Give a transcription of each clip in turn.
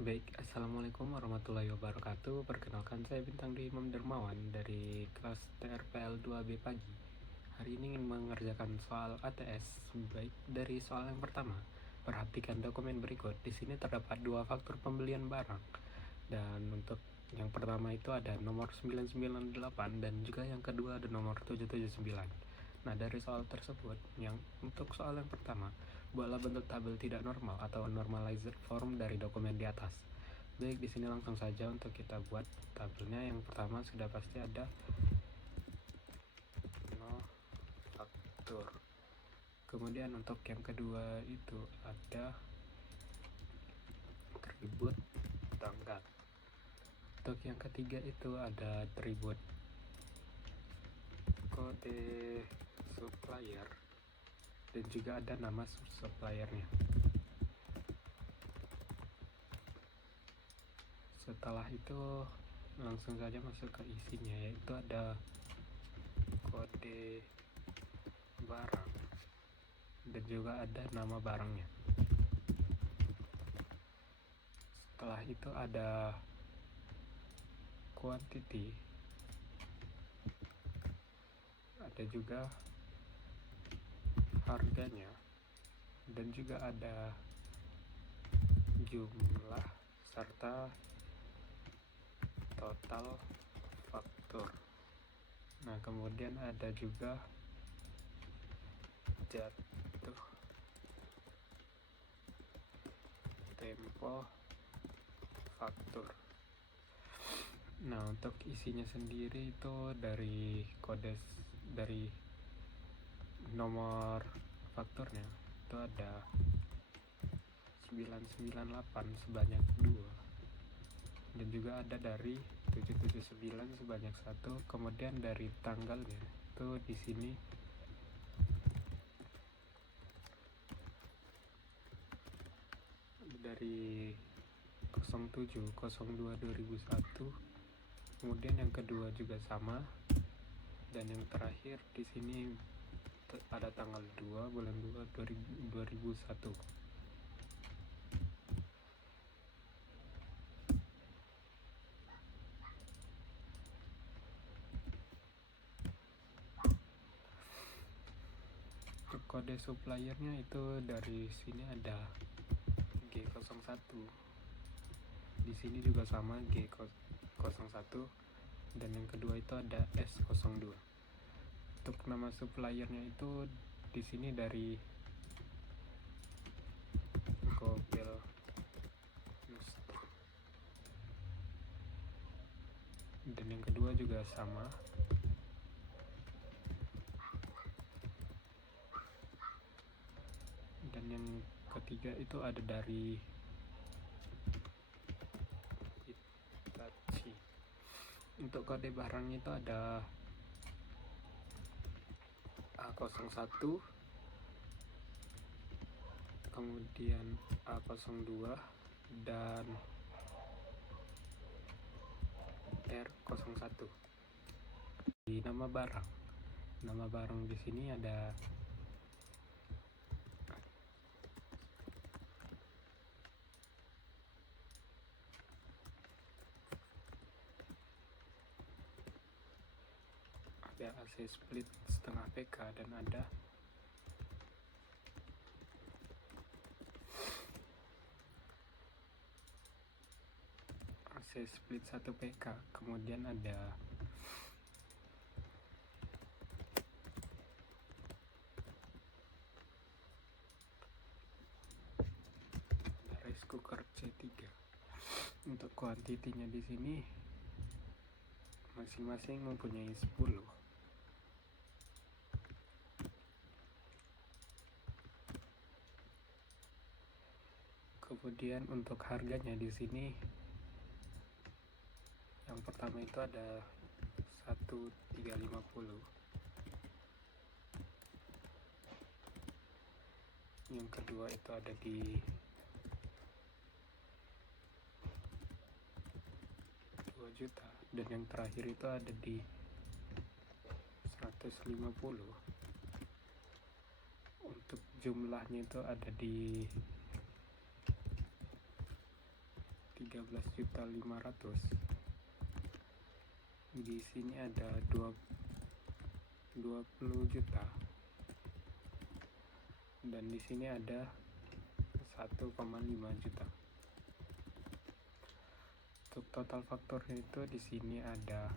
Baik, Assalamualaikum warahmatullahi wabarakatuh. Perkenalkan, saya Bintang Dwi Imam Dermawan dari kelas TRPL 2B pagi. Hari ini ingin mengerjakan soal ATS. Baik, dari soal yang pertama, perhatikan dokumen berikut. Di sini terdapat dua faktur pembelian barang. Dan untuk yang pertama itu ada nomor 998 dan juga yang kedua ada nomor 779. Nah, dari soal tersebut, untuk soal yang pertama, buatlah bentuk tabel tidak normal atau normalized form dari dokumen di atas. Baik, di sini langsung saja untuk kita buat tabelnya. Yang pertama sudah pasti ada no faktur. Kemudian untuk yang kedua itu ada atribut tanggal. Untuk yang ketiga itu ada atribut kode supplier dan juga ada nama suppliernya. Setelah itu langsung saja masuk ke isinya, yaitu ada kode barang dan juga ada nama barangnya. Setelah itu ada quantity, ada juga harganya, dan juga ada jumlah serta total faktur. Nah, kemudian ada juga jatuh tempo faktur. Nah, untuk isinya sendiri itu dari nomor fakturnya itu ada 998 sebanyak 2 dan juga ada dari 779 sebanyak 1. Kemudian dari tanggalnya itu di sini dari 07/02/2001. Kemudian yang kedua juga sama, dan yang terakhir di sini pada tanggal 2 bulan 2 2001. Untuk kode suppliernya itu dari sini ada G01. Di sini juga sama G01 dan yang kedua itu ada S02. Untuk nama suppliernya itu di sini dari Gobel Nusra. Dan yang kedua juga sama. Dan yang ketiga itu ada dari Hitachi. Untuk kode barangnya itu ada A01, kemudian A02 dan R01. Di nama barang di sini ada AC split setengah PK dan ada AC split 1 PK. Kemudian ada rice cooker C3. Untuk kuantitinya di sini masing-masing mempunyai 10. Kemudian untuk harganya di sini yang pertama itu ada 1350. Yang kedua itu ada di 2 juta dan yang terakhir itu ada di 150. Untuk jumlahnya itu ada di 13.500.000. Di sini ada 20 juta, dan di sini ada 1,5 juta. Untuk total fakturnya itu di sini ada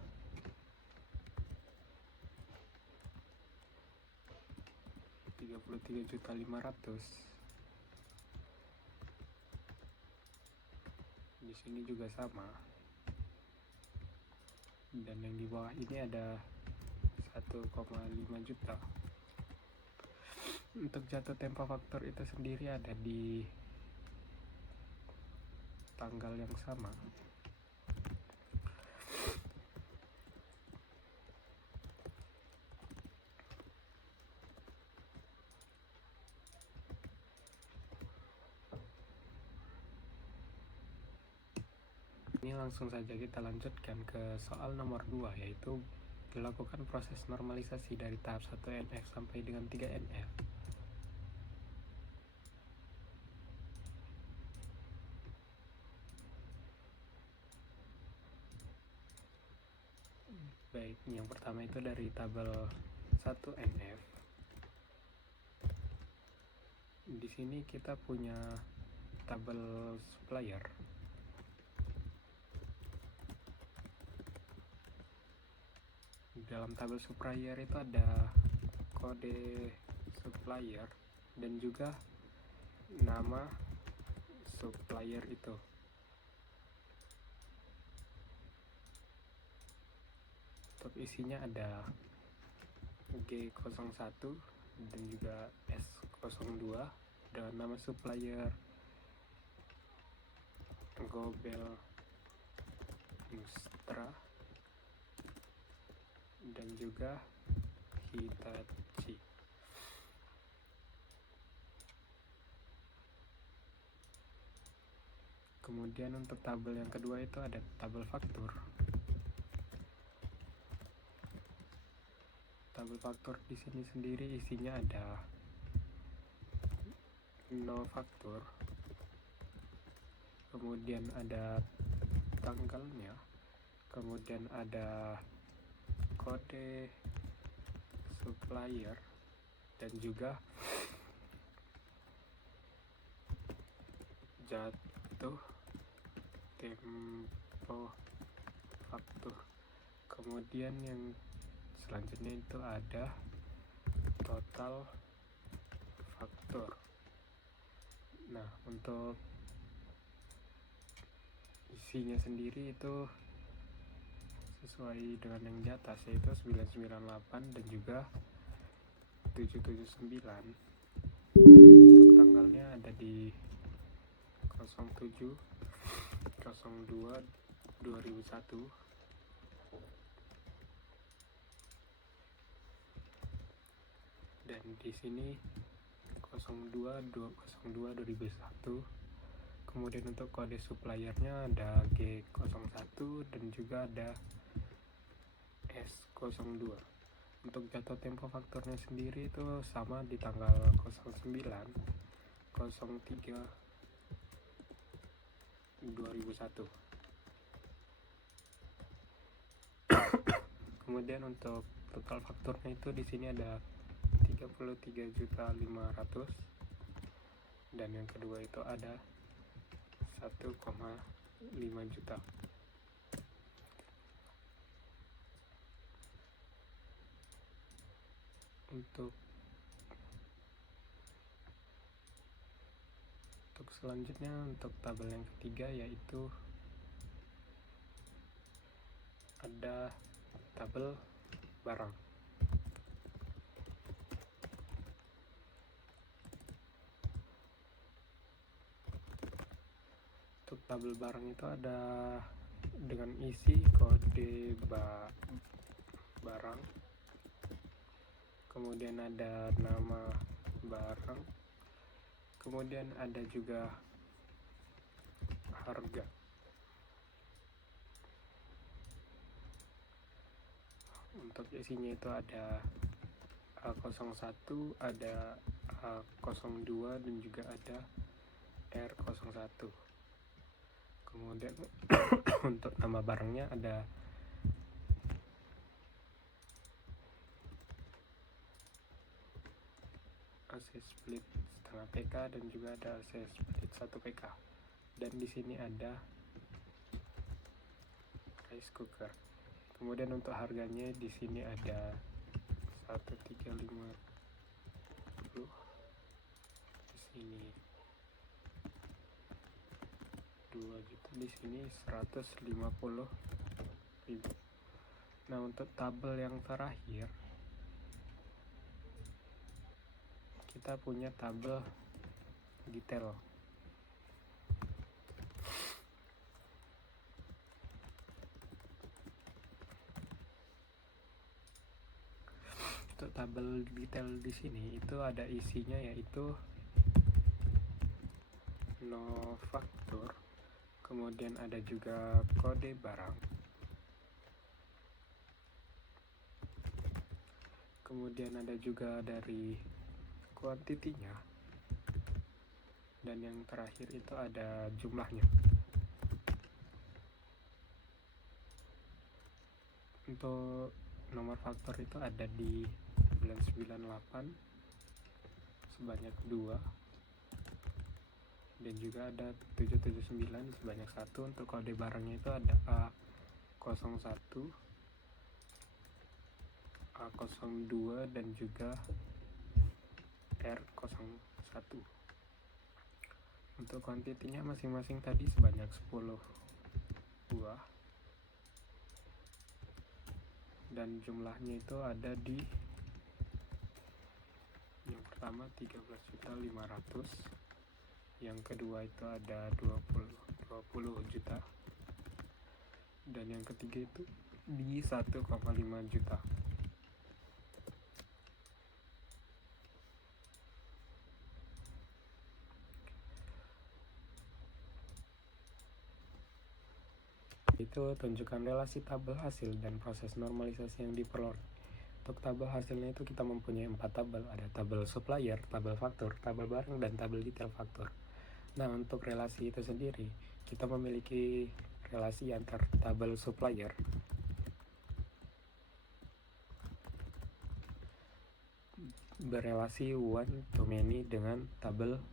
33.500.000. Di sini juga sama. Dan yang di bawah ini ada 1,5 juta. Untuk jatuh tempo faktur itu sendiri ada di tanggal yang sama. Ini langsung saja kita lanjutkan ke soal nomor 2, yaitu dilakukan proses normalisasi dari tahap 1 NF sampai dengan 3 NF. Baik, yang pertama itu dari tabel 1 NF. Di sini kita punya tabel supplier. Dalam tabel supplier itu ada kode supplier dan juga nama supplier itu. Untuk isinya ada G01 dan juga S02 dengan nama supplier Gobel Nustra dan juga Hitachi. Kemudian untuk tabel yang kedua itu ada tabel faktur. Tabel faktur di sini sendiri isinya ada no faktur, kemudian ada tanggalnya, kemudian ada kode supplier dan juga jatuh tempo faktur. Kemudian yang selanjutnya itu ada total faktur. Nah, untuk isinya sendiri itu sesuai dengan yang di atas, yaitu 998 dan juga 779. Untuk tanggalnya ada di 07/02/2001. Dan di sini 02/02/2001. Kemudian untuk kode suppliernya ada G01 dan juga ada S02. Untuk jatuh tempo fakturnya sendiri itu sama di tanggal 09/03/2001. Kemudian untuk total fakturnya itu di sini ada 33.500.000 dan yang kedua itu ada 1,5 juta. Untuk selanjutnya untuk tabel yang ketiga yaitu ada tabel barang. Untuk tabel barang itu ada dengan isi kode barang, kemudian ada nama barang, kemudian ada juga harga. Untuk isinya itu ada A01, ada A02 dan juga ada R01. Kemudian untuk nama barangnya ada AC split setengah PK dan juga ada AC split 1 PK. Dan di sini ada rice cooker. Kemudian untuk harganya di sini ada 1350, di sini 2 juta, di sini 150.000. Nah, untuk tabel yang terakhir kita punya tabel detail. Untuk tabel detail di sini itu ada isinya, yaitu no faktur, kemudian ada juga kode barang, kemudian ada juga dari kuantitinya, dan yang terakhir itu ada jumlahnya. Untuk nomor faktor itu ada di 998 sebanyak 2, dan juga ada 779 sebanyak 1. Untuk kode barangnya itu ada A01, A02, dan juga R01. Untuk kuantitinya masing-masing tadi sebanyak 10 buah, dan jumlahnya itu ada di yang pertama 13.500.000, yang kedua itu ada 20 juta, dan yang ketiga itu di 1,5 juta. Itu tunjukkan relasi tabel hasil dan proses normalisasi yang diperoleh. Untuk tabel hasilnya itu kita mempunyai 4 tabel, ada tabel supplier, tabel faktur, tabel barang, dan tabel detail faktur. Nah, untuk relasi itu sendiri, kita memiliki relasi antar tabel supplier berelasi one to many dengan tabel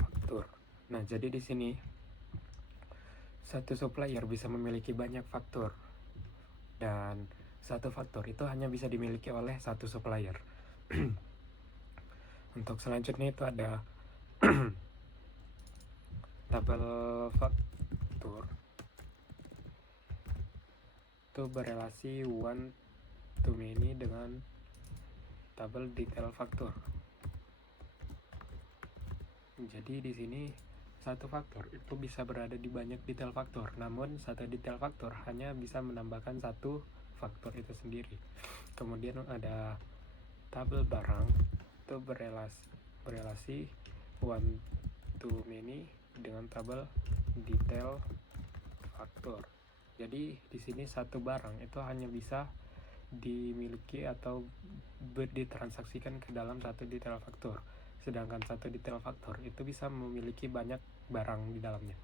faktur. Nah, jadi di sini satu supplier bisa memiliki banyak faktur, dan satu faktur itu hanya bisa dimiliki oleh satu supplier. Untuk selanjutnya itu ada tabel faktur itu berelasi one to many dengan tabel detail faktur. Jadi di sini satu faktor itu bisa berada di banyak detail faktor, namun satu detail faktor hanya bisa menambahkan satu faktor itu sendiri. Kemudian ada tabel barang itu berelasi one to many dengan tabel detail faktor. Jadi di sini satu barang itu hanya bisa dimiliki atau ditransaksikan ke dalam satu detail faktor, sedangkan satu detail faktor itu bisa memiliki banyak barang di dalamnya.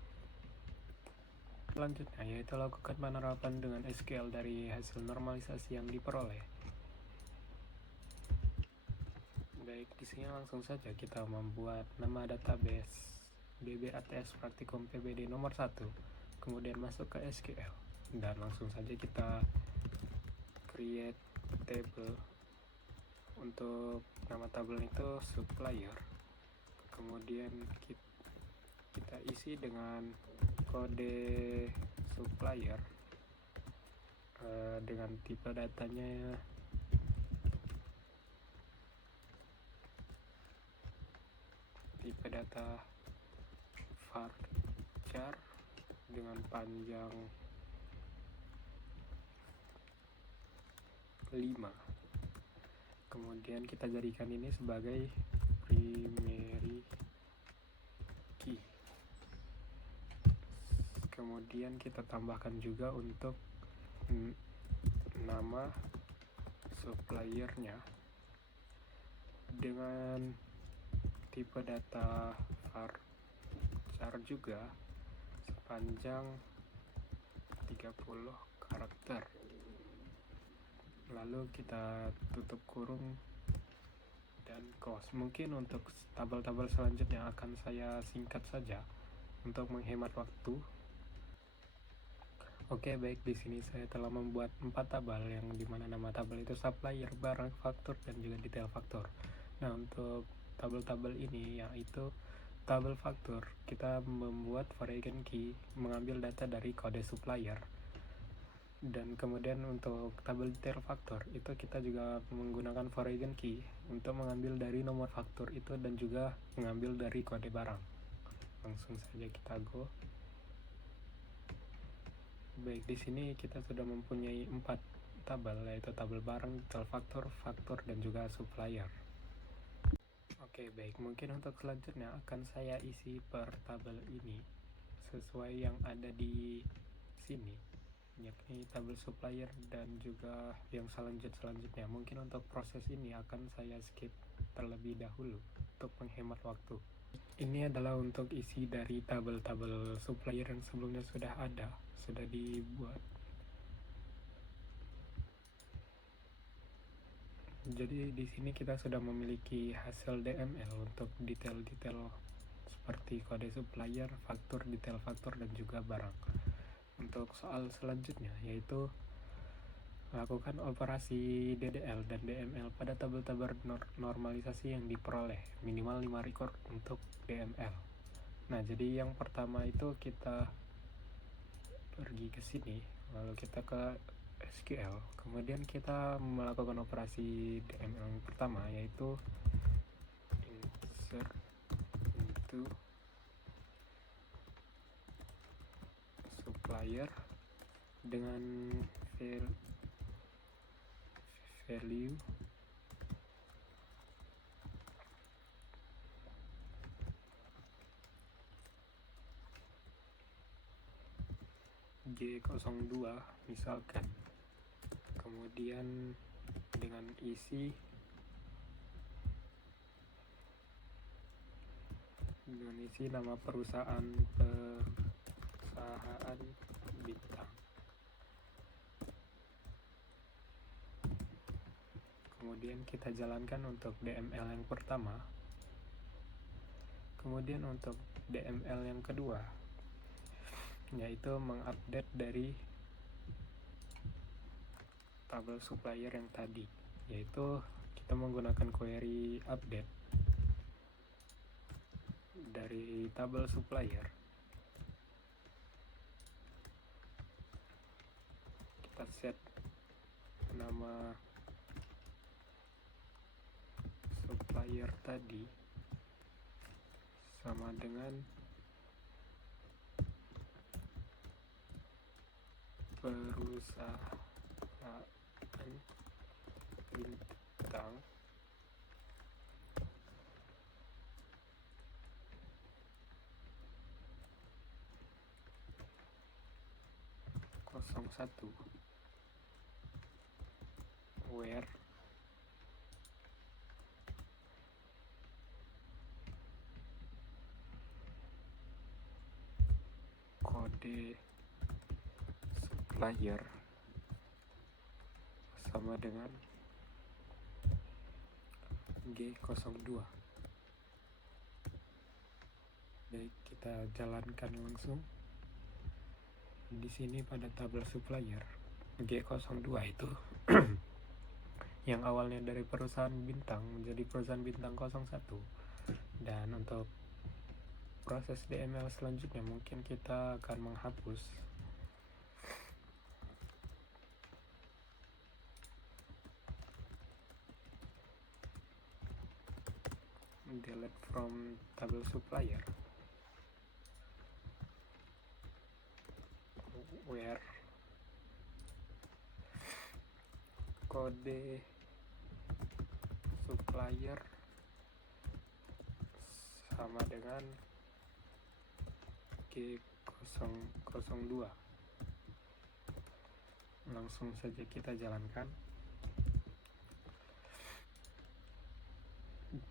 Selanjutnya yaitu lakukan penerapan dengan SQL dari hasil normalisasi yang diperoleh. Baik, di sini langsung saja kita membuat nama database BBATS Praktikum PBD nomor 1, kemudian masuk ke SQL, dan langsung saja kita create table. Untuk nama tabel itu supplier, kemudian kita isi dengan kode supplier dengan tipe datanya tipe data varchar dengan panjang 5. Kemudian kita jadikan ini sebagai primary key. Kemudian kita tambahkan juga untuk nama suppliernya dengan tipe data varchar juga panjang 30 karakter. Lalu kita tutup kurung dan close. Mungkin untuk tabel-tabel selanjutnya akan saya singkat saja untuk menghemat waktu. Oke, baik, di sini saya telah membuat 4 tabel yang dimana nama tabel itu supplier, barang, faktur, dan juga detail faktur. Nah, untuk tabel-tabel ini yaitu tabel faktur, kita membuat variation key mengambil data dari kode supplier. Dan kemudian untuk tabel detail faktur itu kita juga menggunakan variation key untuk mengambil dari nomor faktur itu dan juga mengambil dari kode barang. Langsung saja kita go. Baik, di sini kita sudah mempunyai 4 tabel, yaitu tabel barang, detail faktur, faktur, dan juga supplier. Oke, baik, mungkin untuk selanjutnya akan saya isi per tabel ini sesuai yang ada di sini, yakni tabel supplier dan juga yang selanjutnya. Mungkin untuk proses ini akan saya skip terlebih dahulu untuk menghemat waktu. Ini adalah untuk isi dari tabel-tabel supplier yang sebelumnya sudah ada, sudah dibuat. Jadi di sini kita sudah memiliki hasil DML untuk detail-detail seperti kode supplier, faktur, detail faktur, dan juga barang. Untuk soal selanjutnya yaitu lakukan operasi DDL dan DML pada tabel-tabel normalisasi yang diperoleh, minimal 5 record untuk DML. Nah, jadi yang pertama itu kita pergi ke sini, lalu kita ke SQL, kemudian kita melakukan operasi DML yang pertama yaitu insert into supplier dengan value G02 misalkan, kemudian dengan isi nama perusahaan bintang. Kemudian kita jalankan untuk DML yang pertama. Kemudian untuk DML yang kedua yaitu mengupdate dari tabel supplier yang tadi, yaitu kita menggunakan query update dari tabel supplier. Kita set nama supplier tadi sama dengan perusahaan bintang satu where kode supplier sama dengan G02. Baik, kita jalankan langsung. Di sini pada tabel supplier G02 itu yang awalnya dari perusahaan bintang menjadi perusahaan bintang 01. Dan untuk proses DML selanjutnya mungkin kita akan menghapus delete from table supplier where kode supplier sama dengan G02. Langsung saja kita jalankan.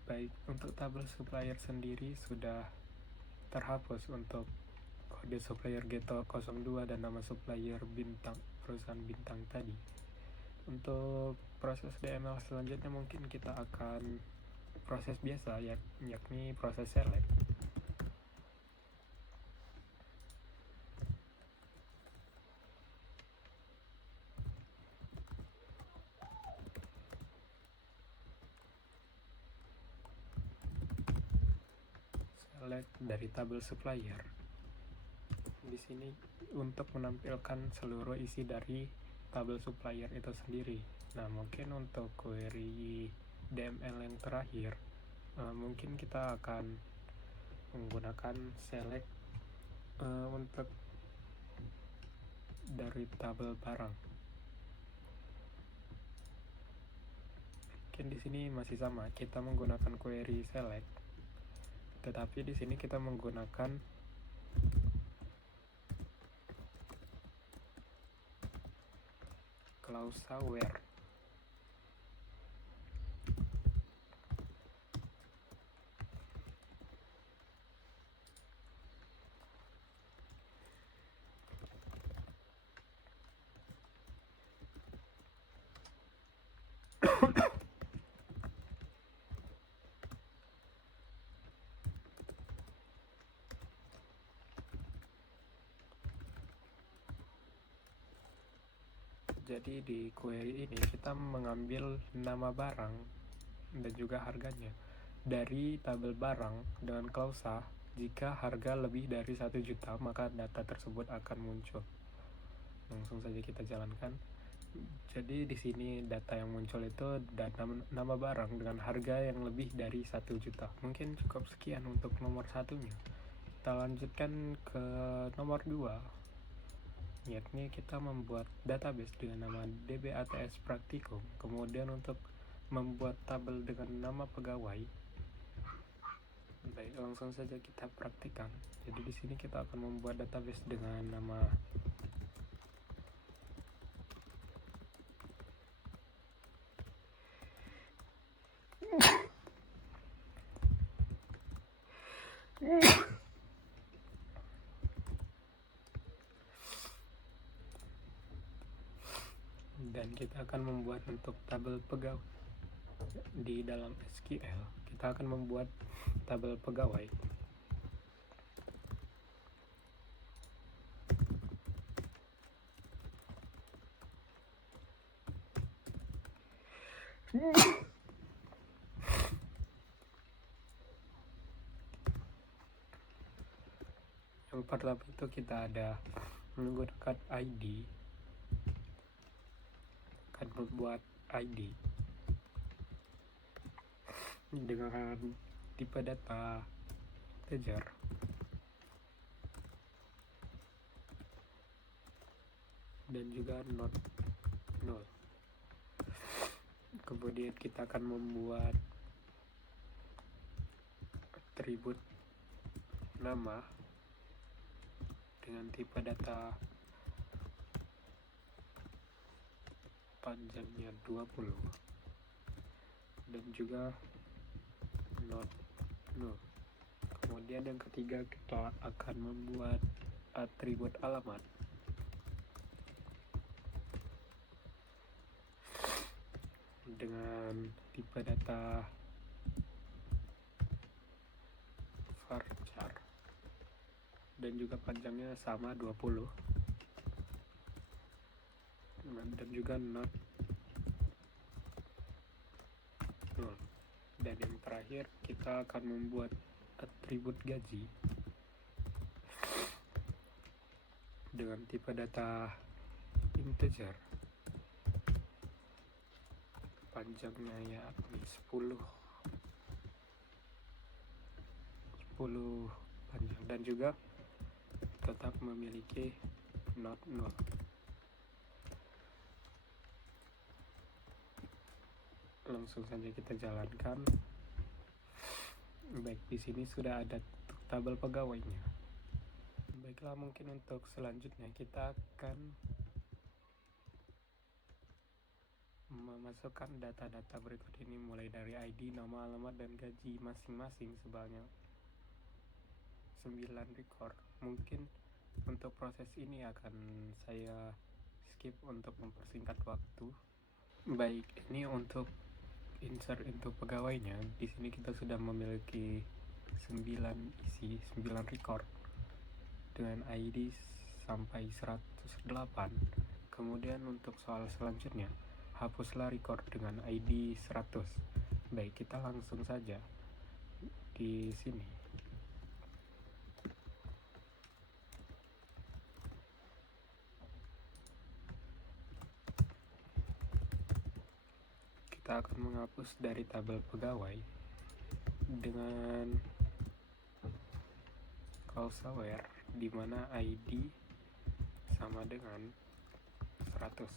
Baik, untuk tabel supplier sendiri sudah terhapus untuk kode supplier Geto02 dan nama supplier bintang perusahaan bintang tadi. Untuk proses DML selanjutnya mungkin kita akan proses biasa, yakni proses select. Select dari tabel supplier. Di sini untuk menampilkan seluruh isi dari tabel supplier itu sendiri. Nah, mungkin untuk query DML yang terakhir, mungkin kita akan menggunakan select untuk dari tabel barang. Mungkin di sini masih sama, kita menggunakan query select, tetapi di sini kita menggunakan klausa where. Jadi di query ini kita mengambil nama barang dan juga harganya dari tabel barang dengan klausa. Jika harga lebih dari 1 juta, maka data tersebut akan muncul. Langsung saja kita jalankan. Jadi di sini data yang muncul itu data nama barang dengan harga yang lebih dari 1 juta. Mungkin cukup sekian untuk nomor satunya. Kita lanjutkan ke nomor 2, yakni kita membuat database dengan nama DBATS Praktikum. Kemudian untuk membuat tabel dengan nama pegawai, baik, langsung saja kita praktikkan. Jadi di sini kita akan membuat database dengan nama dan kita akan membuat untuk tabel pegawai. Di dalam SQL kita akan membuat tabel pegawai. Yang pertama itu kita ada menggunakan ID, akan membuat ID dengan tipe data integer dan juga not null. Kemudian kita akan membuat atribut nama dengan tipe data panjangnya 20 dan juga not null. Kemudian yang ketiga kita akan membuat atribut alamat dengan tipe data varchar dan juga panjangnya sama 20 dan juga not null. Dan yang terakhir kita akan membuat atribut gaji dengan tipe data integer, panjangnya yakni 10 panjang dan juga tetap memiliki not null. Langsung saja kita jalankan. Baik, di sini sudah ada tabel pegawainya. Baiklah, mungkin untuk selanjutnya kita akan memasukkan data-data berikut ini, mulai dari ID, nama, alamat, dan gaji masing-masing sebanyak 9 record. Mungkin Untuk proses ini akan saya skip untuk mempersingkat waktu. Baik, ini untuk insert into pegawainya. Di sini kita sudah memiliki 9 record dengan ID sampai 108. Kemudian untuk soal selanjutnya, hapuslah record dengan ID 100. Baik, kita langsung saja di sini. Kita akan menghapus dari tabel pegawai dengan causal where di mana ID sama dengan 100.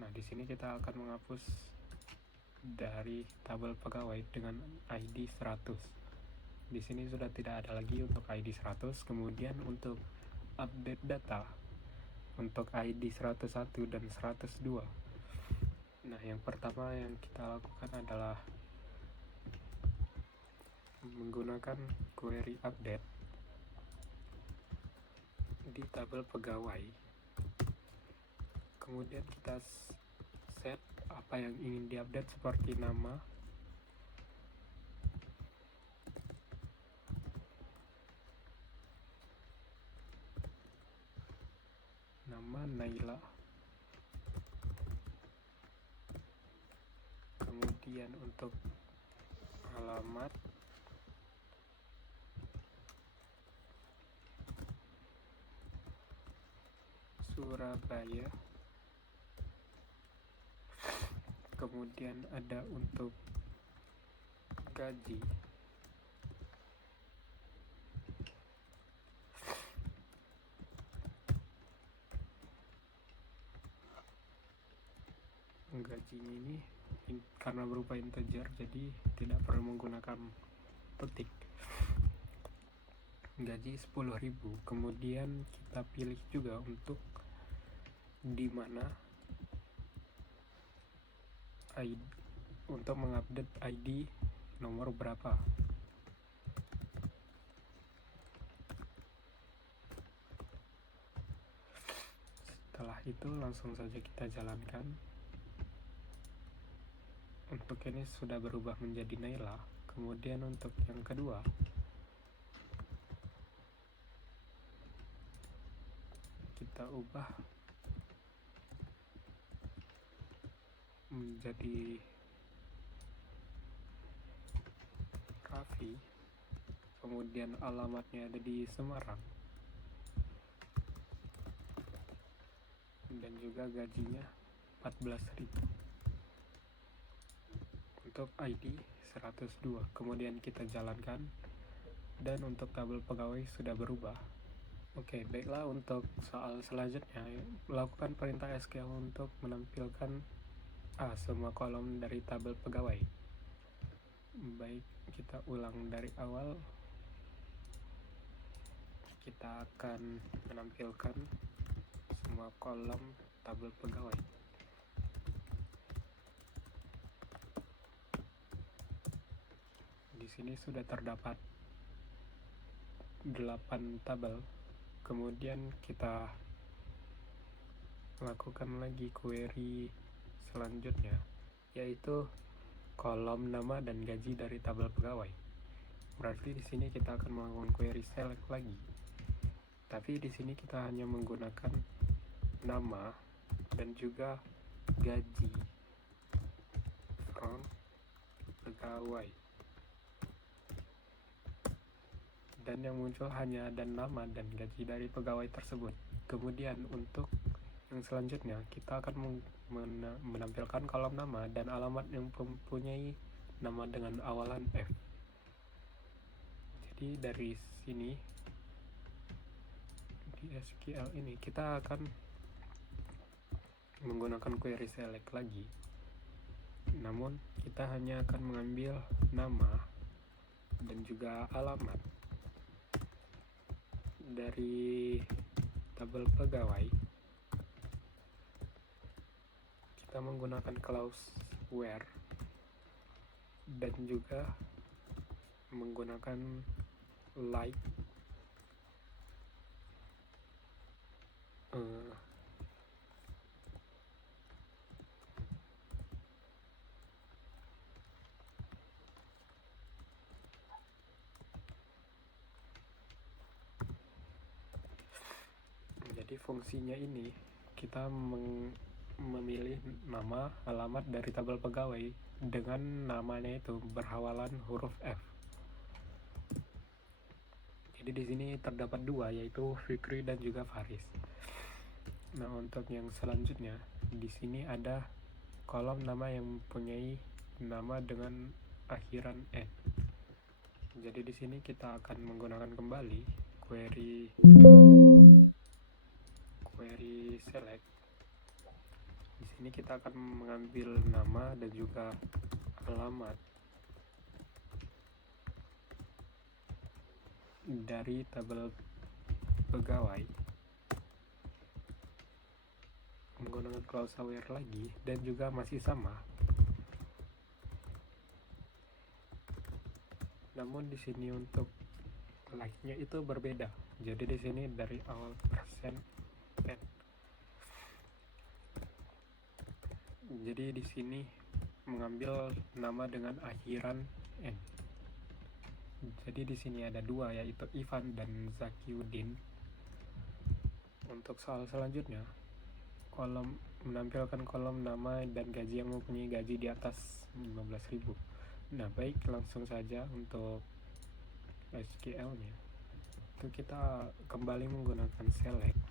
Nah, di sini kita akan menghapus dari tabel pegawai dengan ID 100. Di sini sudah tidak ada lagi untuk ID 100. Kemudian untuk update data untuk ID 101 dan 102. Nah, yang pertama yang kita lakukan adalah menggunakan query update di tabel pegawai. Kemudian kita set apa yang ingin diupdate seperti nama, Naila, kemudian untuk alamat Surabaya, kemudian ada untuk gaji, gajinya ini karena berupa integer jadi tidak perlu menggunakan petik. Gaji 10.000. Kemudian kita pilih juga untuk di mana ID, untuk mengupdate ID nomor berapa. Setelah itu langsung saja kita jalankan. Untuk ini sudah berubah menjadi Naila. Kemudian untuk yang kedua, kita ubah menjadi Raffi, kemudian alamatnya ada di Semarang, dan juga gajinya 14.000. Untuk ID 102. Kemudian kita jalankan, dan untuk tabel pegawai sudah berubah. Oke, baiklah, untuk soal selanjutnya, lakukan perintah SQL untuk menampilkan semua kolom dari tabel pegawai. Baik, kita ulang dari awal. Kita akan menampilkan semua kolom tabel pegawai. Di sini sudah terdapat 8 tabel. Kemudian kita lakukan lagi query selanjutnya, yaitu kolom nama dan gaji dari tabel pegawai. Berarti di sini kita akan melakukan query select lagi. Tapi di sini kita hanya menggunakan nama dan juga gaji from pegawai. Dan yang muncul hanya ada nama dan gaji dari pegawai tersebut. Kemudian untuk yang selanjutnya, kita akan menampilkan kolom nama dan alamat yang mempunyai nama dengan awalan F. Jadi dari sini di SQL ini kita akan menggunakan query select lagi. Namun kita hanya akan mengambil nama dan juga alamat dari tabel pegawai. Kita menggunakan clause where dan juga menggunakan like Eh, jadi fungsinya ini kita memilih nama alamat dari tabel pegawai dengan namanya itu berhawalan huruf F. Jadi di sini terdapat dua, yaitu Fikri dan juga Faris. Nah, untuk yang selanjutnya di sini ada kolom nama yang mempunyai nama dengan akhiran N. Jadi di sini kita akan menggunakan kembali query select. Di sini kita akan mengambil nama dan juga alamat dari tabel pegawai menggunakan clause aware lagi, dan juga masih sama. Namun di sini untuk like-nya itu berbeda. Jadi di sini dari awal persen N. Jadi di sini mengambil nama dengan akhiran N. Jadi di sini ada dua, yaitu Ivan dan Zakiuddin. Untuk soal selanjutnya, menampilkan kolom nama dan gaji yang mempunyai gaji di atas 15.000. Nah, baik, langsung saja untuk SQL-nya. Itu kita kembali menggunakan select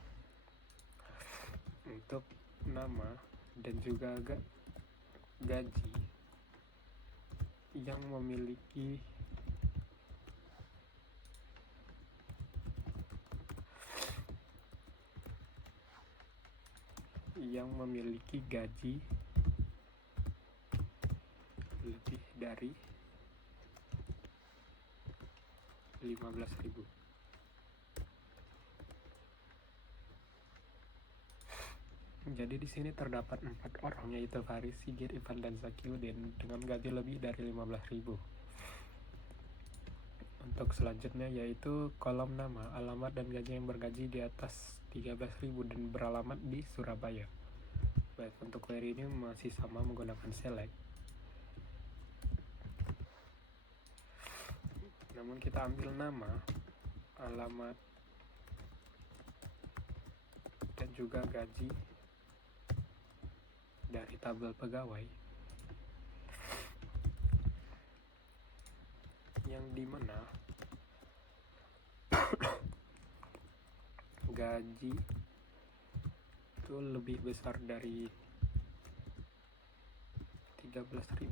untuk nama dan juga gaji yang memiliki gaji lebih dari 15.000. Jadi di sini terdapat 4 orang, yaitu Faris, Sigit, Ivan, dan Zakiuddin dengan gaji lebih dari 15.000. Untuk selanjutnya yaitu kolom nama, alamat, dan gaji yang bergaji di atas 13.000 dan beralamat di Surabaya. Baik, untuk query ini masih sama menggunakan select. Namun kita ambil nama, alamat, dan juga gaji dari tabel pegawai, yang dimana gaji itu lebih besar dari 13.000.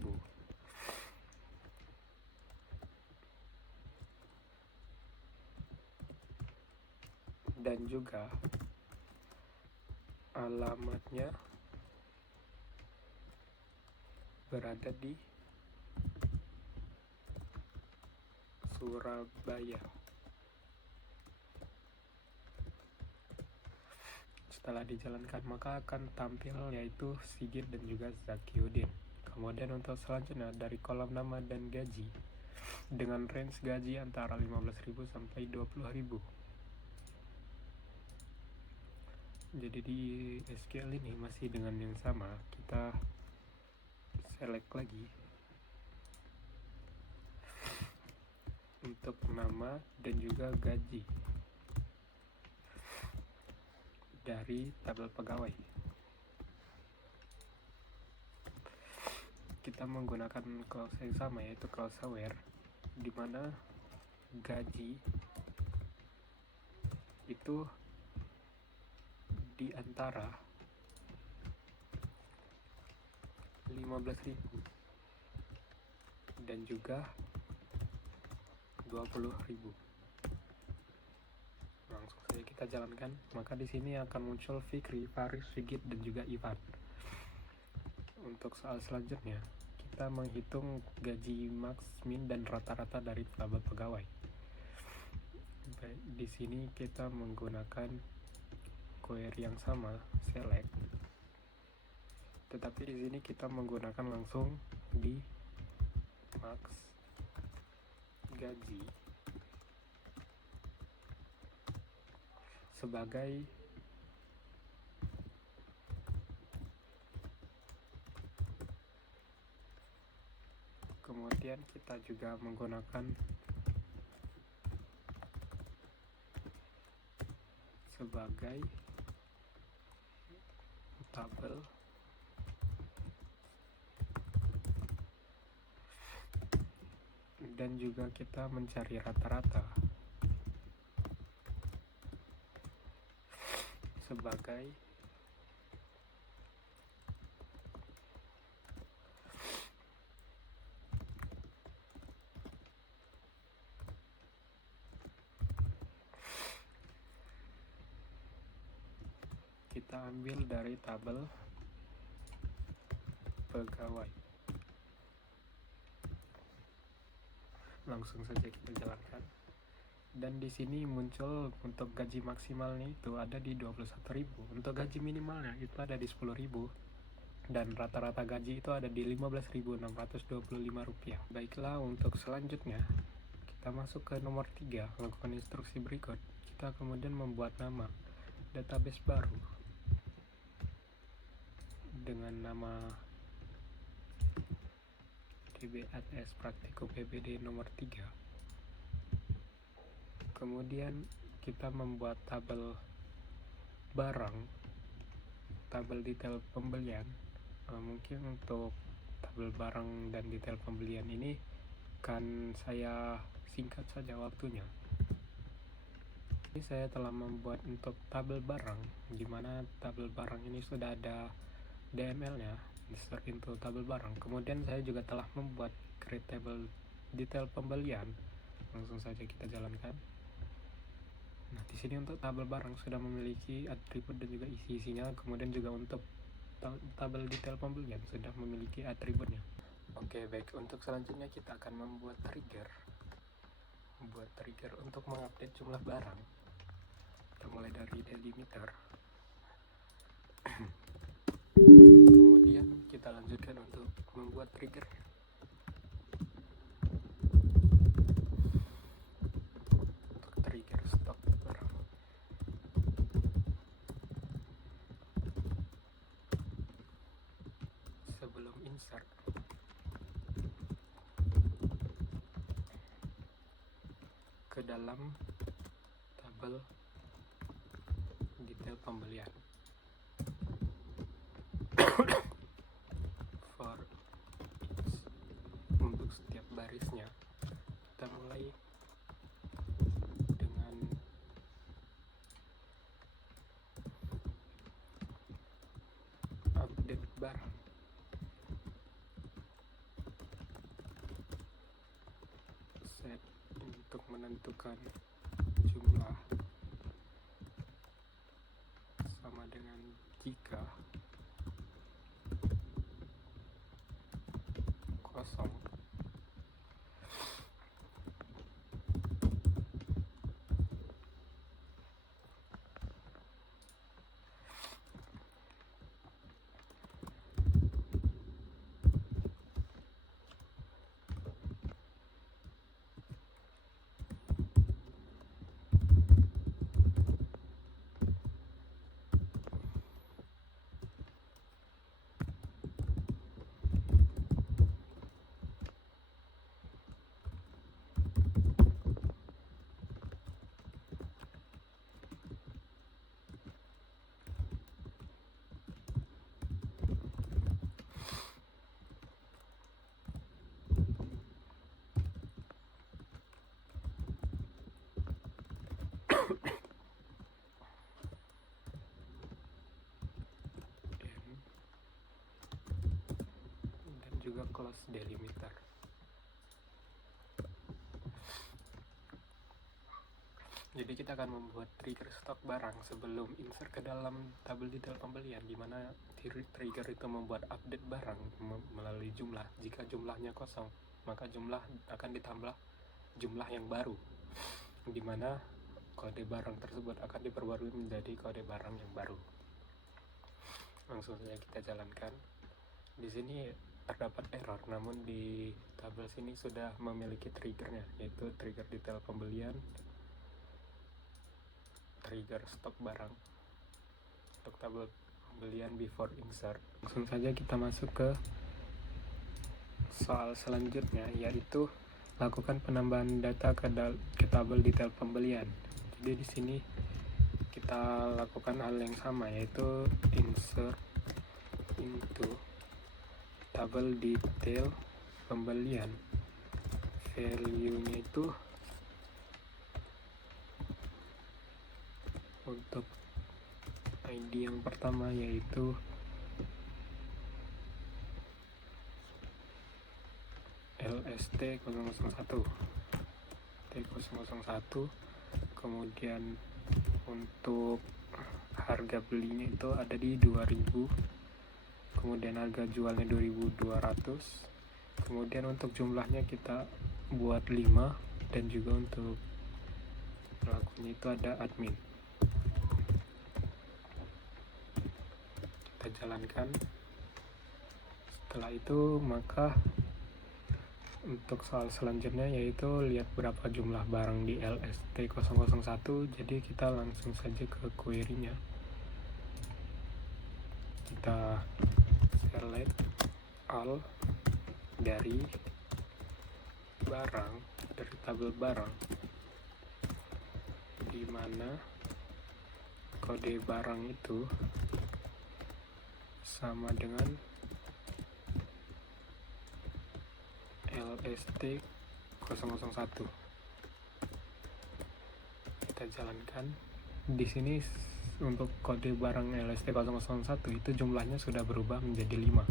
Dan juga alamatnya berada di Surabaya. Setelah dijalankan maka akan tampil yaitu Sigit dan juga Zakiuddin. Kemudian untuk selanjutnya dari kolom nama dan gaji dengan range gaji antara 15.000 sampai 20.000. Jadi di SQL ini masih dengan yang sama, kita select lagi untuk nama dan juga gaji dari tabel pegawai. Kita menggunakan clause yang sama, yaitu clause aware, di mana gaji itu di antara 15.000 dan juga 20.000. Langsung saja kita jalankan, maka di sini akan muncul Fikri, Faris, Sigit, dan juga Ivan. Untuk soal selanjutnya, kita menghitung gaji max, min, dan rata-rata dari tabel pegawai. Baik, di sini kita menggunakan query yang sama, select. Tetapi di sini kita menggunakan langsung di max gaji sebagai Kemudian kita juga menggunakan sebagai tabel dan juga kita mencari rata-rata sebagai kita ambil dari tabel pegawai. Langsung saja kita jalankan. Dan di sini muncul untuk gaji maksimalnya itu ada di 21.000. Untuk gaji minimalnya itu ada di 10.000. Dan rata-rata gaji itu ada di 15.625 rupiah. Baiklah, untuk selanjutnya kita masuk ke nomor 3, lakukan instruksi berikut. Kita kemudian membuat nama database baru dengan nama DBATS Praktikum PBD nomor 3. Kemudian kita membuat tabel barang, tabel detail pembelian. Mungkin untuk tabel barang dan detail pembelian ini kan saya singkat saja waktunya. Ini saya telah membuat untuk tabel barang, di mana tabel barang ini sudah ada DML-nya, insert into tabel barang. Kemudian saya juga telah membuat create table detail pembelian. Langsung saja kita jalankan. Nah, di sini untuk tabel barang sudah memiliki atribut dan juga isi-isinya. Kemudian juga untuk tabel detail pembelian sudah memiliki atributnya. Oke, baik. Untuk selanjutnya kita akan membuat trigger. Membuat trigger untuk mengupdate jumlah barang. Kita mulai dari delimiter. Kemudian kita lanjutkan untuk membuat trigger. Untuk trigger stok barang. Sebelum insert, ke dalam tabel detail pembelian. For each, untuk setiap barisnya kita mulai dengan update barang. Set untuk menentukan jumlah sama dengan jika kosong. Dan juga close delimiter. Jadi kita akan membuat trigger stok barang sebelum insert ke dalam tabel detail pembelian, di mana trigger itu membuat update barang melalui jumlah. Jika jumlahnya kosong, maka jumlah akan ditambah jumlah yang baru, di mana kode barang tersebut akan diperbarui menjadi kode barang yang baru. Langsung saja kita jalankan. Di sini terdapat error, namun di tabel sini sudah memiliki triggernya, yaitu trigger detail pembelian, trigger stok barang untuk tabel pembelian before insert. Langsung saja kita masuk ke soal selanjutnya, yaitu lakukan penambahan data ke tabel detail pembelian. Jadi di sini kita lakukan hal yang sama, yaitu insert into tabel detail pembelian. Value-nya itu untuk ID yang pertama yaitu LST001 T001. Kemudian untuk harga belinya itu ada di 2000, kemudian harga jualnya 2200. Kemudian untuk jumlahnya kita buat 5, dan juga untuk pelakunya itu ada admin. Kita jalankan. Setelah itu maka untuk soal selanjutnya yaitu lihat berapa jumlah barang di LST001. Jadi kita langsung saja ke query-nya. Kita select all dari barang, dari tabel barang, di mana kode barang itu sama dengan LST001. Kita jalankan. Di sini untuk kode barang LST001 itu jumlahnya sudah berubah menjadi 5.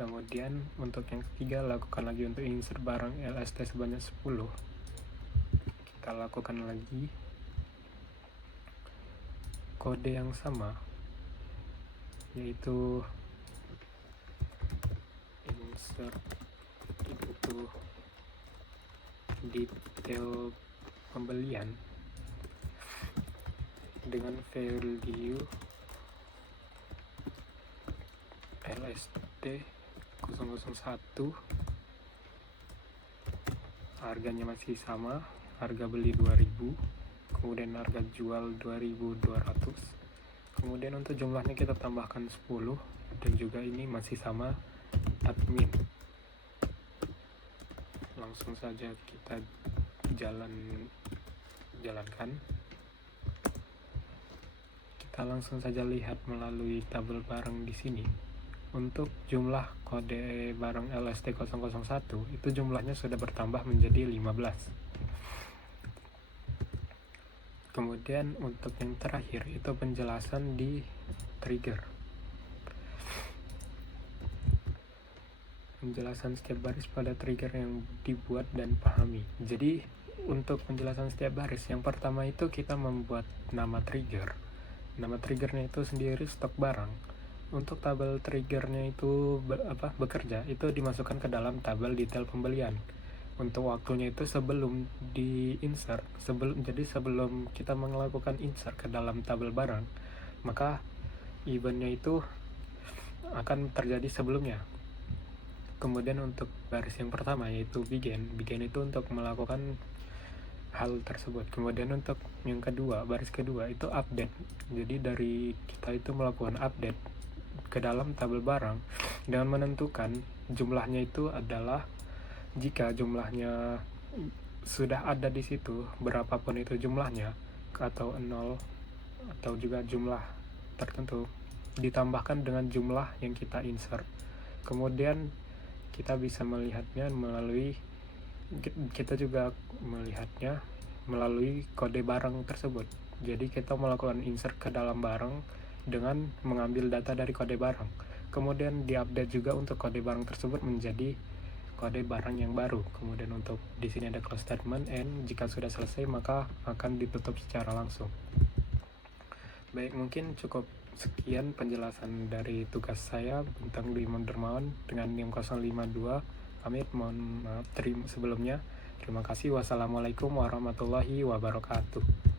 Kemudian untuk yang ketiga, lakukan lagi untuk insert barang LST sebanyak 10. Kita lakukan lagi kode yang sama, yaitu insert into detail pembelian dengan value LST001. Harganya masih sama, harga beli 2000, kemudian harga jual 2200. Kemudian untuk jumlahnya kita tambahkan 10, dan juga ini masih sama admin. Langsung saja kita jalankan. Kita langsung saja lihat melalui tabel barang di sini. Untuk jumlah kode barang LST001 itu jumlahnya sudah bertambah menjadi 15. Kemudian untuk yang terakhir itu penjelasan di trigger. Penjelasan setiap baris pada trigger yang dibuat dan pahami. Jadi untuk penjelasan setiap baris, yang pertama itu kita membuat nama trigger. Nama triggernya itu sendiri stok barang. Untuk tabel triggernya itu bekerja, itu dimasukkan ke dalam tabel detail pembelian. Untuk waktunya itu sebelum di insert, jadi sebelum kita melakukan insert ke dalam tabel barang, maka eventnya itu akan terjadi sebelumnya. Kemudian untuk baris yang pertama yaitu begin itu untuk melakukan hal tersebut. Kemudian untuk yang kedua, baris kedua itu update. Jadi dari kita itu melakukan update ke dalam tabel barang dengan menentukan jumlahnya itu adalah, jika jumlahnya sudah ada di situ berapapun itu jumlahnya, atau 0 atau juga jumlah tertentu, ditambahkan dengan jumlah yang kita insert. Kemudian kita bisa melihatnya melalui kode barang tersebut. Jadi kita melakukan insert ke dalam barang dengan mengambil data dari kode barang. Kemudian diupdate juga untuk kode barang tersebut menjadi kode barang yang baru. Kemudian untuk di sini ada close statement, and jika sudah selesai maka akan ditutup secara langsung. Baik, mungkin cukup sekian penjelasan dari tugas saya tentang Dwi Imam Dermawan dengan NIM 052. Pamit, mohon maaf sebelumnya. Terima kasih. Wassalamualaikum warahmatullahi wabarakatuh.